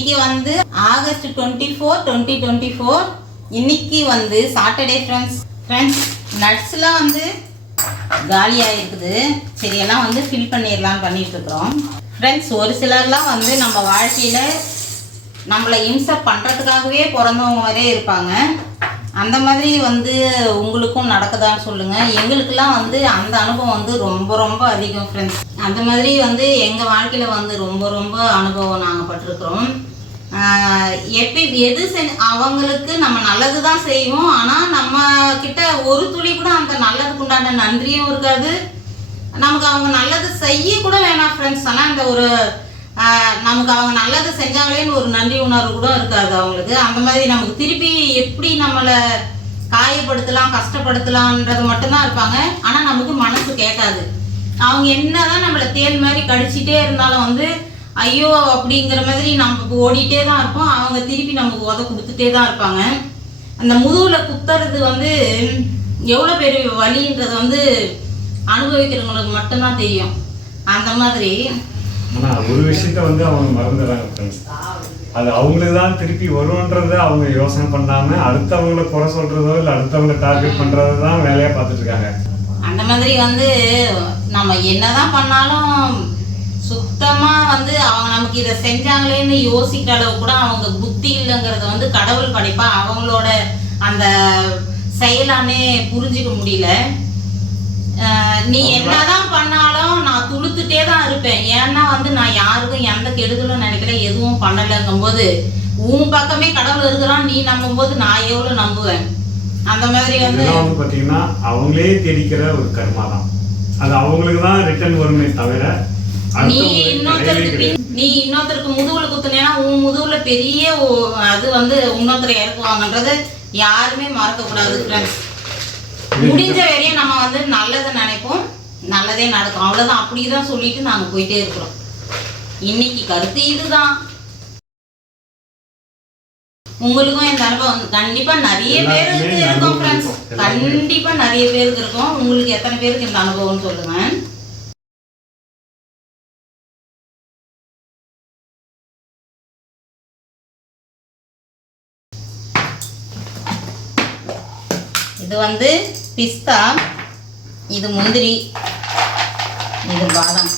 இன்றைக்கி வந்து August twenty four twenty twenty four. இன்னைக்கு வந்து சாட்டர்டே ஃப்ரெண்ட்ஸ் ஃப்ரெண்ட்ஸ் நட்ஸ்லாம் வந்து காலியாக இருக்குது சரி எல்லாம் வந்து ஃபில் பண்ணிடலாம்னு பண்ணிட்டுருக்குறோம். ஃப்ரெண்ட்ஸ் ஒரு சிலர்லாம் வந்து நம்ம வாழ்க்கையில் நம்மளை இம்சை பண்ணுறதுக்காகவே பிறந்தவங்க வரே இருப்பாங்க. அந்த மாதிரி வந்து உங்களுக்கும் நடக்குதான்னு சொல்லுங்கள் எங்களுக்கெல்லாம் வந்து அந்த அனுபவம் வந்து ரொம்ப ரொம்ப அதிகம் ஃப்ரெண்ட்ஸ் அந்த மாதிரி வந்து எங்கள் வாழ்க்கையில் வந்து ரொம்ப ரொம்ப அனுபவம் நாங்கள் பட்டிருக்கிறோம். எப்பி எது செஞ்சு அவங்களுக்கு நம்ம நல்லது தான் செய்வோம். ஆனால் நம்ம கிட்ட ஒரு துளி கூட அந்த நல்லதுக்கு உண்டான நன்றியும் இருக்காது. நமக்கு அவங்க நல்லது செய்ய கூட வேணாம் ஃப்ரெண்ட்ஸ் ஆனால் இந்த ஒரு நமக்கு அவங்க நல்லது செஞ்சாங்களேன்னு ஒரு நன்றி உணர்வு கூட இருக்காது அவங்களுக்கு. அந்த மாதிரி நமக்கு திருப்பி எப்படி நம்மளை காயப்படுத்தலாம் கஷ்டப்படுத்தலான்றது மட்டும்தான் இருப்பாங்க. ஆனால் நமக்கு மனசு கேட்காது. அவங்க என்னதான் நம்மளை தேல் மாதிரி கடிச்சிட்டே இருந்தாலும் வந்து ஐயோ அப்படிங்கிற மாதிரி நமக்கு ஓடிட்டே தான் இருப்போம். அவங்க திருப்பி நமக்கு உத கொடுத்துட்டே தான் இருப்பாங்க. அந்த முதுகுல குத்துறது வந்து எவ்வளோ பெரிய வலின்றது வந்து அனுபவிக்கிறவங்களுக்கு மட்டும்தான் தெரியும். அந்த மாதிரி. ஒரு விஷயத்த வந்து அவங்க மறந்துடுறாங்க ஃப்ரெண்ட்ஸ் அது அவங்களுக்கு தான் திருப்பி வரும்ன்றத அவங்க யோசனை பண்ணாம அடுத்தவங்கள குறை சொல்றதோ இல்லை அடுத்தவங்கள டார்கெட் பண்றதோ தான் வேலையா பார்த்துட்டு இருக்காங்க. அந்த மாதிரி வந்து நம்ம என்னதான் பண்ணாலும் சுத்தமா வந்து அவங்க நமக்கு இதை செஞ்சாங்களேன்னு யோசிக்கிற அளவு கூட அவங்க புத்தி இல்லைங்கிறத வந்து கடவுள் படைப்பா அவங்களோட அந்த செயலானே புரிஞ்சுக்க முடியல. நீ என்னதான் பண்ணாலும் நான் துளுத்துட்டே தான் இருப்பேன். ஏன்னா வந்து நான் யாருக்கும் எந்த கெடுதலும் நினைக்கல எதுவும் பண்ணலைங்கும் போது உன் பக்கமே கடவுள் இருக்கிறான் நீ நம்பும்போது நான் எவ்வளவு நம்புவேன்? அந்த மாதிரி வந்து வந்து பாத்தீங்கன்னா அவங்களே தேடிக்கிற ஒரு கர்மா தான். அது அவங்களுக்கு தான் ரிட்டர்ன் வருமே தவிர நீ இன்னொருத்தருக்கு நீ இன்னொருத்தருக்கு முதுகுல குத்துனேன்னா உன் முதுகுல பெரிய அது வந்து இன்னொருத்தரை இறக்குவாங்கன்றது யாருமே மறக்க கூடாது. முடிஞ்ச வரையும் நம்ம வந்து நல்லதை நினைப்போம் நல்லதே நடக்கும். அவ்வளவுதான். அப்படிதான் சொல்லிட்டு நாங்க போயிட்டே இருக்கிறோம். இன்னைக்கு கருத்து இதுதான். உங்களுக்கும் இந்த அனுபவம் கண்டிப்பா நிறைய பேருக்கு இருக்கும் ஃப்ரெண்ட்ஸ் கண்டிப்பா நிறைய பேருக்கு இருக்கும். உங்களுக்கு எத்தனை பேருக்கு இந்த அனுபவம்னு சொல்லுங்க. இது வந்து பிஸ்தா இது முந்திரி இது பாதாம்.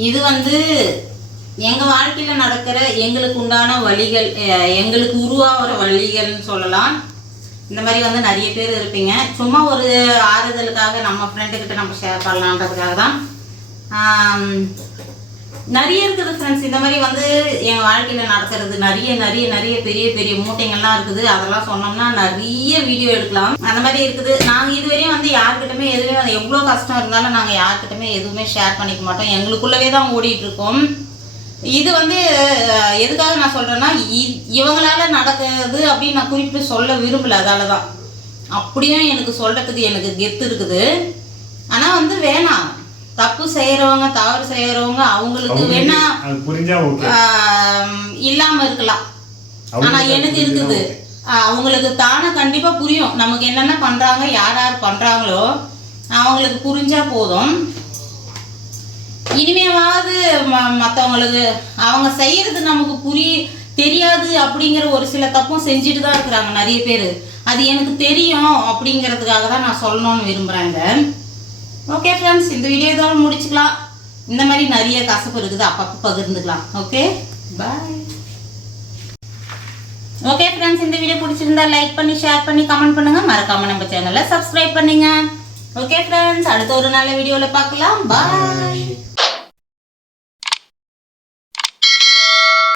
இது வந்து எங்க வாழ்க்கையில நடக்கிற எங்களுக்கு உண்டான வழிகள் அஹ், எங்களுக்கு உருவாகிற வழிகள்னு சொல்லலாம். இந்த மாதிரி வந்து நிறைய பேர் இருப்பீங்க. சும்மா ஒரு ஆறுதலுக்காக நம்ம ஃப்ரெண்டுக்கிட்ட நம்ம ஷேர் பண்ணலான்றதுக்காக தான் நிறைய இருக்குது ஃப்ரெண்ட்ஸ் இந்த மாதிரி வந்து என் வாழ்க்கையில் நடக்கிறது நிறைய நிறைய நிறைய பெரிய பெரிய மூட்டைங்கள்லாம் இருக்குது. அதெல்லாம் சொன்னோம்னா நிறைய வீடியோ எடுக்கலாம். அந்த மாதிரி இருக்குது. நாங்கள் இதுவரையும் வந்து யார்கிட்டமே எதுவுமே அது எவ்வளோ கஷ்டம் இருந்தாலும் நாங்கள் யார்கிட்டமே எதுவுமே ஷேர் பண்ணிக்க மாட்டோம். எங்களுக்குள்ளவே தான் ஓடிட்டு இருக்கோம். இது வந்து எதுக்காக நான் சொல்கிறேன்னா இவங்களால நடக்கிறது அப்படின்னு நான் குறிப்பிட்டு சொல்ல விரும்பல. அதால தான் அப்படியும் எனக்கு சொல்கிறதுக்கு எனக்கு கெத்து இருக்குது. ஆனால் வந்து வேணாம். தப்பு செய்கிறவங்க தவறு செய்கிறவங்க அவங்களுக்கு வேணா இல்லாம இருக்கலாம். ஆனா எனக்கு இருக்குது. அவங்களுக்கு தானே கண்டிப்பா புரியும். நமக்கு என்னென்ன பண்றாங்க யார் யார் பண்றாங்களோ அவங்களுக்கு புரிஞ்சா போதும். இனிமேவாவது ம- மத்தவங்களுக்கு அவங்க செய்யறது நமக்கு புரி தெரியாது அப்படிங்கிற ஒரு சில தப்பும் செஞ்சுட்டு தான் இருக்கிறாங்க நிறைய பேர். அது எனக்கு தெரியும் அப்படிங்கிறதுக்காக தான் நான் சொல்லணும்னு விரும்புகிறேங்க ஓகே ஃப்ரெண்ட்ஸ் இந்த வீடியோ இதோட முடிச்சுக்கலாம். இந்த மாதிரி நிறைய கசப்பு இருக்குது அப்பப்போ பகிர்ந்துக்கலாம். ஓகே பாய் ஓகே ஃப்ரெண்ட்ஸ் இந்த வீடியோ பிடிச்சிருந்தா லைக் பண்ணி ஷேர் பண்ணி கமெண்ட் பண்ணுங்க. மறக்காம நம்ம சேனலை சப்ஸ்கிரைப் பண்ணுங்க. ஓகே ஃப்ரெண்ட்ஸ் அடுத்த ஒரு நல்ல வீடியோவில் பார்க்கலாம். பாய்